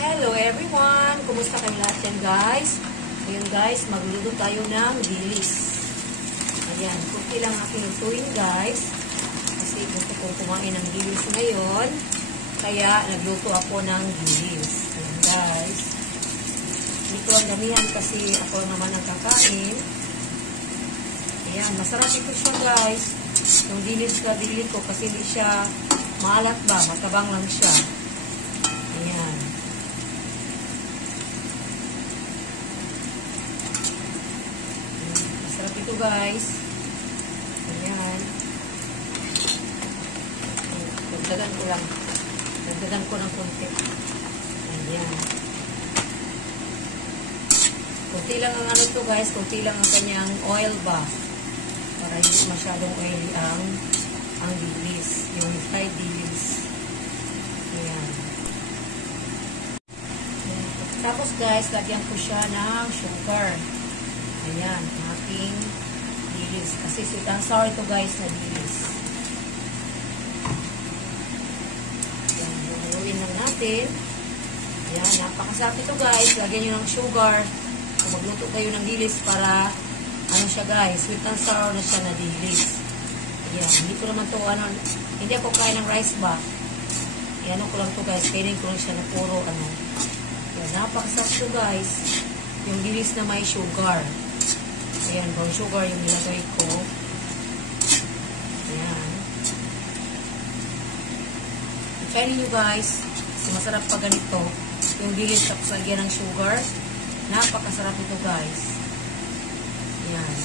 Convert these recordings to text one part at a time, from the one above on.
Hello everyone! Kumusta kayo lahat yan guys? Ngayon guys, magluluto tayo ng dilis. Ayan, kunti lang aking lutuin guys. Kasi gusto kong kumain ng dilis ngayon. Kaya nagluto ako ng dilis. Ayan guys. Hindi ko ang damihan kasi ako naman ang kakain. Ayan, masarap ito siya guys. Yung dilis na dili ko kasi hindi siya maalat ba, matabang lang siya. Ayan. Masarap ito guys. Ayan. Dagdagan ko lang. Dagdagan ko ng konti. Ayan. Kunti lang ang ano to guys. Kunti lang ang kanyang oil ba. Para hindi masyadong oily ang dilis. Yung fried dilis. Ayan. Tapos guys, lagyan ko siya ng sugar. Ayan, aking dilis. Kasi sweet and sour ito guys na dilis. Ayan, haluin lang natin. Ayan, napakasarap ito guys. Lagyan nyo ng sugar. Kung magluto kayo ng dilis para, ano siya guys, sweet and sour na siya na dilis. Ayan, hindi ko naman to, hindi ako kain ng rice ba. Ayan, ko lang to guys. Kainin ko lang siya na puro, Ayan, napakasarap to guys. Yung dilis na may sugar. Ayan, brown sugar yung nilagay ko. Ayan. Kainin nyo guys. Kasi masarap pa ganito. Yung dilis tapos lagyan ng sugar. Napakasarap ito guys. Ayan.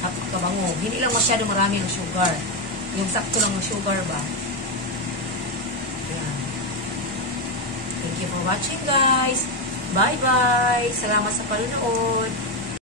Napakabango. Hindi lang masyado marami ng sugar. Yung sakto lang ng sugar ba. Ayan. Thank you for watching guys. Bye-bye. Salamat sa panonood.